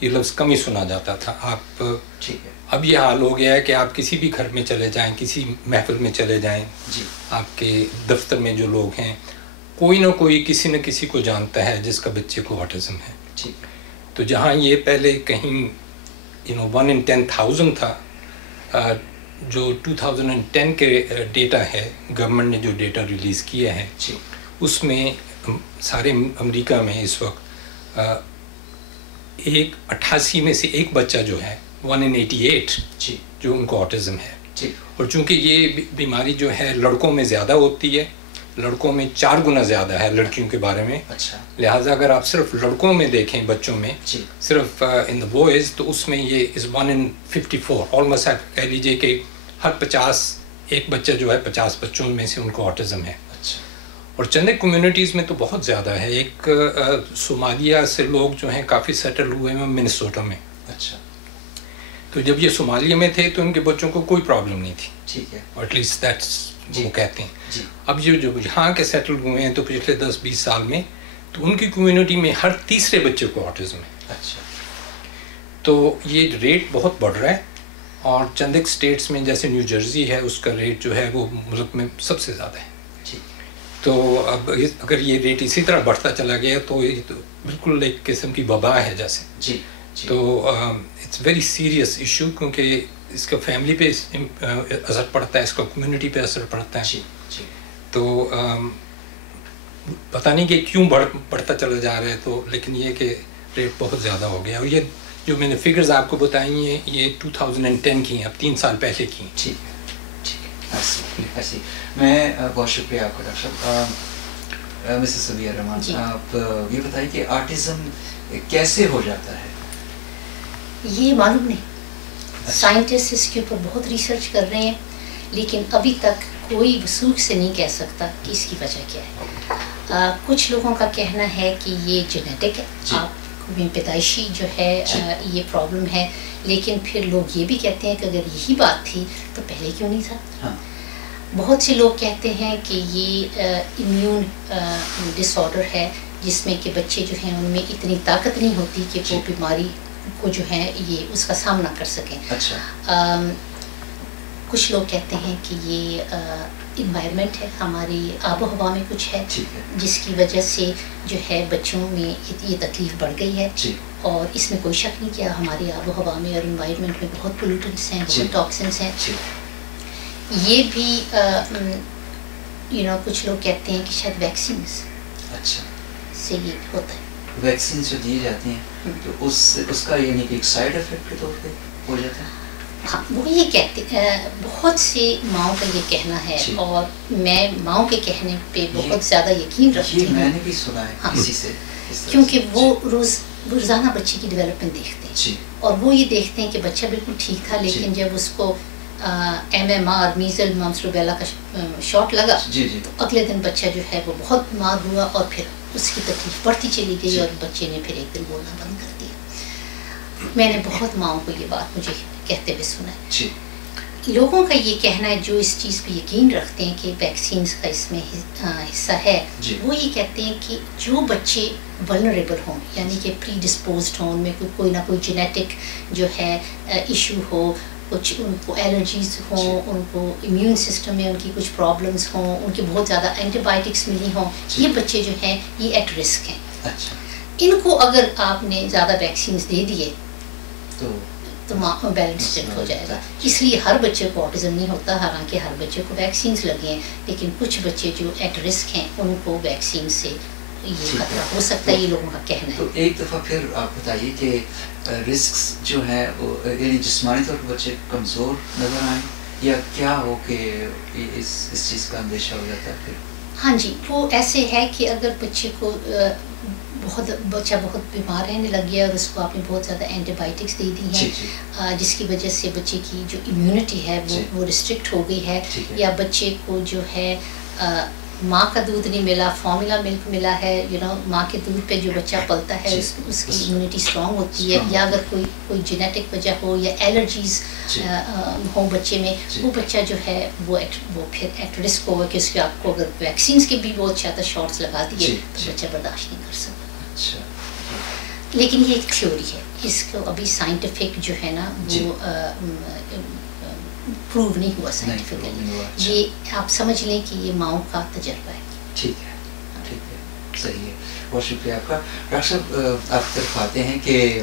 یہ لفظ کم ہی سنا جاتا تھا. آپ ٹھیک ہے. اب یہ حال ہو گیا ہے کہ آپ کسی بھی گھر میں چلے جائیں, کسی محفل میں چلے جائیں, جی آپ کے دفتر میں جو لوگ ہیں, کوئی نہ کوئی کسی نہ کسی کو جانتا ہے جس کا بچے کو آٹزم ہے. ٹھیک ہے. تو جہاں یہ پہلے کہیں 1 in 10,000 تھا, جو 2010 کے ڈیٹا ہے, گورنمنٹ نے جو ڈیٹا ریلیز کیا ہے, جی اس میں سارے امریکہ میں اس وقت 88 میں سے ایک بچہ جو ہے 1 in 88 جی جو ان کو آٹزم ہے. ٹھیک. اور چونکہ یہ بیماری جو ہے لڑکوں میں زیادہ ہوتی ہے, لڑکوں میں 4 گنا زیادہ ہے لڑکیوں کے بارے میں, اچھا لہٰذا اگر آپ صرف لڑکوں میں دیکھیں, بچوں میں جی صرف ان دا بوائز, تو اس میں یہ از 1 in 54, آلموسٹ آپ کہہ لیجیے کہ ہر 50 ایک بچہ جو ہے 50 بچوں میں سے ان کو آٹزم ہے. اچھا اور چند ایک کمیونٹیز میں تو بہت زیادہ ہے. ایک صومالیہ سے لوگ جو ہیں کافی سیٹل ہوئے ہیں منیسوٹا میں. اچھا تو جب یہ صومالیہ میں تھے تو ان کے بچوں کو کوئی پرابلم نہیں تھی, ٹھیک ہے. اور ایٹ لیسٹ دیٹس وہ کہتے ہیں. جی اب یہ جو یہاں کے سیٹل ہوئے ہیں تو پچھلے 10-20 سال میں, تو ان کی کمیونٹی میں ہر تیسرے بچے کو آٹزم ہے. اچھا تو یہ ریٹ بہت بڑھ رہا ہے, اور چند ایک اسٹیٹس میں جیسے نیو جرسی ہے, اس کا ریٹ جو ہے وہ ملک میں سب سے زیادہ ہے. جی تو اب اگر یہ ریٹ اسی طرح بڑھتا چلا گیا تو یہ تو بالکل ایک قسم کی وبا ہے جیسے. جی جی. تو اٹس ویری سیریس ایشو, کیونکہ اس کا فیملی پہ اثر پڑتا ہے, اس کا کمیونٹی پہ اثر پڑتا ہے. جی جی. تو پتہ نہیں کہ کیوں بڑھتا چلا جا رہا ہے, تو لیکن یہ کہ ریٹ بہت زیادہ ہو گیا. اور یہ جو میں نے فگرز آپ کو بتائی ہیں یہ 2010 کی ہیں, اب 3 سال پہلے کی ہیں. ٹھیک ہے ٹھیک ہے. ایسی میں بہت شکریہ آپ کا ڈاکٹر صاحب. مسز صبیہ رحمان, آپ یہ بتائیے کہ آٹزم کیسے ہو جاتا ہے؟ یہ معلوم نہیں, سائنٹسٹ اس کے اوپر بہت ریسرچ کر رہے ہیں, لیکن ابھی تک کوئی وثوق سے نہیں کہہ سکتا کہ اس کی وجہ کیا ہے. کچھ لوگوں کا کہنا ہے کہ یہ جینیٹک ہے, آپ میں پیدائشی جو ہے یہ پرابلم ہے, لیکن پھر لوگ یہ بھی کہتے ہیں کہ اگر یہی بات تھی تو پہلے کیوں نہیں تھا. بہت سے لوگ کہتے ہیں کہ یہ امیون ڈس آرڈر ہے, جس میں کہ بچے جو ہیں ان میں اتنی طاقت نہیں ہوتی کہ وہ بیماری کو جو ہے یہ اس کا سامنا کر سکیں. کچھ لوگ کہتے ہیں کہ یہ انوائرمنٹ ہے, ہماری آب و ہوا میں کچھ ہے جس کی وجہ سے جو ہے بچوں میں یہ تکلیف بڑھ گئی ہے. اور اس میں کوئی شک نہیں کیا, ہماری آب و ہوا میں اور انوائرمنٹ میں بہت پولوٹنٹس ہیں, بہت ٹاکسنس ہیں. یہ بھی کچھ لوگ کہتے ہیں کہ شاید ویکسینس سے یہ ہوتا ہے. ویکسین جو دی جاتی ہیں تو اس کا یعنی کہ ایک سائیڈ افیکٹ کے طور پہ ہو جاتا ہے. ہاں, وہ یہ کہتے ہیں, بہت سے ماؤں کا یہ کہنا ہے, اور میں ماؤں کے کہنے پہ بہت زیادہ یقین رکھتی ہوں. میں نے بھی سنا ہے کسی سے, کیونکہ وہ روزانہ بچے کی ڈیولپمنٹ دیکھتے ہیں, اور وہ یہ دیکھتے ہیں کہ بچہ بالکل ٹھیک تھا, لیکن جب اس کو MMR میزل ممس روبیلا کا شاٹ لگا تو اگلے دن بچہ جو ہے وہ بہت بیمار ہوا, اور پھر اس کی تکلیف بڑھتی چلی گئی, اور بچے نے پھر ایک دن بولنا بند کر دیا. میں نے بہت ماؤں کو یہ بات مجھے کہتے ہوئے سنا ہے. لوگوں کا یہ کہنا ہے جو اس چیز پہ یقین رکھتے ہیں کہ ویکسینز کا اس میں حصہ ہے, وہ یہ کہتے ہیں کہ جو بچے ولنریبل ہوں, یعنی کہ پری ڈسپوزڈ ہوں, ان میں کوئی نہ کوئی جینیٹک جو ہے ایشو ہو, کچھ ان کو الرجیز ہوں, ان کو امیون سسٹم میں ان کی کچھ پرابلمس ہوں, ان کی بہت زیادہ اینٹی بائیوٹکس ملی ہوں, یہ بچے جو ہیں یہ ایٹ رسک ہیں. ان کو اگر آپ نے زیادہ ویکسینز دے دیے تو بیلنس شفٹ ہو جائے گا. اس لیے ہر بچے کو آٹزم نہیں ہوتا, حالانکہ ہر بچے کو ویکسینز لگے ہیں, لیکن کچھ بچے جو ایٹ رسک ہیں ان کو ویکسین سے یہ خطرہ ہو سکتا ہے, یہ لوگوں کا کہنا ہے. تو ایک دفعہ پھر آپ بتائیے کہ رسکس جو ہیں وہ یعنی جسمانی طور پر بچے کمزور نظر آئیں یا کیا ہو کہ اس چیز کا اندیشہ ہو جاتا ہے پھر؟ ہاں جی, وہ ایسے ہے کہ اگر بچے کو بچہ بہت بیمار رہنے لگ گیا اور اس کو آپ نے بہت زیادہ اینٹی بائیوٹکس دے دی ہیں, جس کی وجہ سے بچے کی جو امیونٹی ہے وہ ریسٹرکٹ ہو گئی ہے, یا بچے کو جو ہے ماں کا دودھ نہیں ملا, فارمولا ملک ملا ہے, ماں کے دودھ پہ جو بچہ پلتا ہے اس کی امیونٹی اسٹرانگ ہوتی ہے, یا اگر کوئی جینیٹک وجہ ہو یا الرجیز ہوں بچے میں, وہ بچہ جو ہے وہ پھر ایٹ رسک ہوگا کہ اس کے آپ کو اگر ویکسینس کے بھی بہت زیادہ شاٹس لگا دیے تو بچہ برداشت نہیں کر سکتا. لیکن یہ ایک تھیوری ہے, اس کو ابھی سائنٹیفک جو ہے نا وہ پروو نہیں ہوا سائنٹیفکلی. یہ آپ سمجھ لیں کہ یہ ماؤں کا تجربہ ہے. ٹھیک ہے، ٹھیک ہے، صحیح ہے. بہت شکریہ آپ کا. ڈاکٹر صاحب آپ طرف آتے ہیں کہ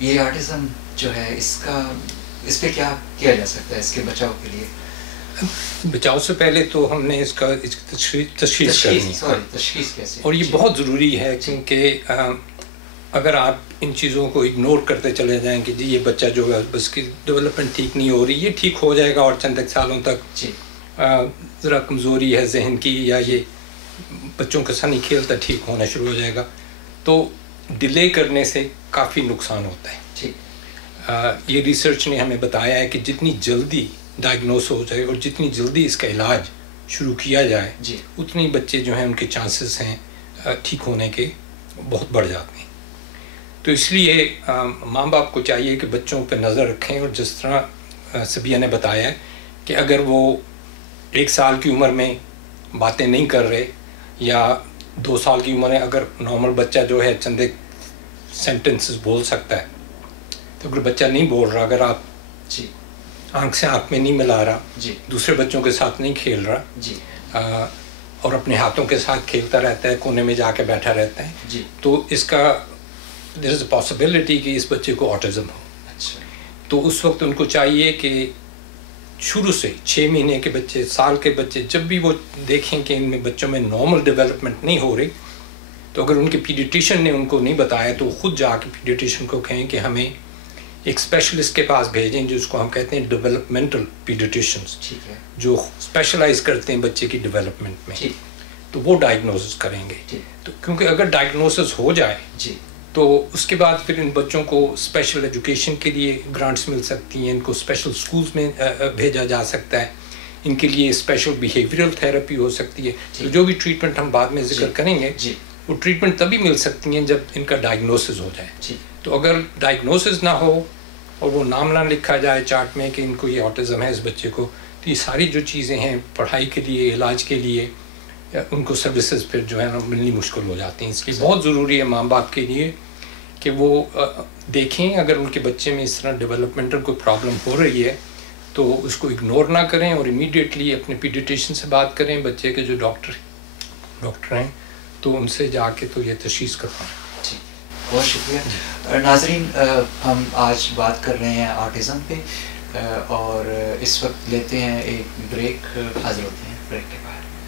یہ آٹزم جو ہے اس پہ کیا کیا جا سکتا ہے اس کے بچاؤ کے لیے؟ بچاؤ سے پہلے تو ہم نے اس کی تشخیص کرنی ہے، تشخیص کیسے؟ اور یہ بہت ضروری ہے کیونکہ اگر آپ ان چیزوں کو اگنور کرتے چلے جائیں کہ جی یہ بچہ جو ہے بس کی ڈیولپمنٹ ٹھیک نہیں ہو رہی، یہ ٹھیک ہو جائے گا اور چند ایک سالوں تک ذرا کمزوری ہے ذہن کی یا یہ بچوں کے ساتھ نہیں کھیلتا ٹھیک ہونا شروع ہو جائے گا، تو ڈیلے کرنے سے کافی نقصان ہوتا ہے. یہ ریسرچ نے ہمیں بتایا ہے کہ جتنی جلدی ڈائگنوس ہو جائے اور جتنی جلدی اس کا علاج شروع کیا جائے اتنی بچے جو ہیں ان کے چانسز ہیں ٹھیک ہونے کے بہت بڑھ جاتے ہیں. تو اس لیے ماں باپ کو چاہیے کہ بچوں پہ نظر رکھیں، اور جس طرح سبیہ نے بتایا کہ اگر وہ 1 سال کی عمر میں باتیں نہیں کر رہے یا 2 سال کی عمر میں اگر نارمل بچہ جو ہے چند ایک سینٹنسز بول سکتا ہے، تو اگر بچہ نہیں بول رہا، اگر آپ آنکھ سے آنکھ میں نہیں ملا رہا، دوسرے بچوں کے ساتھ نہیں کھیل رہا اور اپنے ہاتھوں کے ساتھ کھیلتا رہتا ہے، کونے میں جا کے بیٹھا رہتا ہے، تو اس کا دیر از اے پاسبلٹی کہ اس بچے کو آٹزم ہو. تو اس وقت ان کو چاہیے کہ شروع سے 6 مہینے کے بچے، سال کے بچے، جب بھی وہ دیکھیں کہ ان میں بچوں میں نارمل ڈیولپمنٹ نہیں ہو رہی، تو اگر ان کے پیڈیٹیشن نے ان کو نہیں بتایا تو خود جا کے پیڈیٹیشن کو کہیں کہ ہمیں ایک اسپیشلسٹ کے پاس بھیجیں، جس کو ہم کہتے ہیں ڈیولپمنٹل پیڈیٹیشنس، جو اسپیشلائز کرتے ہیں بچے کی ڈیولپمنٹ میں، تو وہ ڈائگنوسس کریں گے. تو کیونکہ اگر ڈائگنوسس ہو جائے تو اس کے بعد پھر ان بچوں کو اسپیشل ایجوکیشن کے لیے گرانٹس مل سکتی ہیں، ان کو اسپیشل اسکولس میں بھیجا جا سکتا ہے، ان کے لیے اسپیشل بیہیویئرل تھراپی ہو سکتی ہے. تو جو بھی ٹریٹمنٹ ہم بعد میں ذکر کریں گے وہ ٹریٹمنٹ تبھی مل سکتی ہیں جب ان کا ڈائگنوسس ہو جائے. تو اگر ڈائگنوسس نہ ہو اور وہ نام نہ لکھا جائے چارٹ میں کہ ان کو یہ آٹزم ہے اس بچے کو، تو یہ ساری جو چیزیں ہیں پڑھائی کے لیے، علاج کے لیے، ان کو سروسز پھر جو ہے نا ملنی مشکل ہو جاتی ہیں. اس لیے بہت ضروری ہے ماں باپ کے لیے کہ وہ دیکھیں اگر ان کے بچے میں اس طرح ڈیولپمنٹل کوئی پرابلم ہو رہی ہے تو اس کو اگنور نہ کریں اور امیڈیٹلی اپنے پیڈیٹیشن سے بات کریں، بچے کے جو ڈاکٹر ہیں تو ان سے جا کے تو یہ تشخیص کروائیں. بہت شکریہ. ناظرین، ہم آج بات کر رہے ہیں آٹزم پہ، اور اس وقت لیتے ہیں ایک بریک. حاضر ہوتے ہیں بریک کے بعد.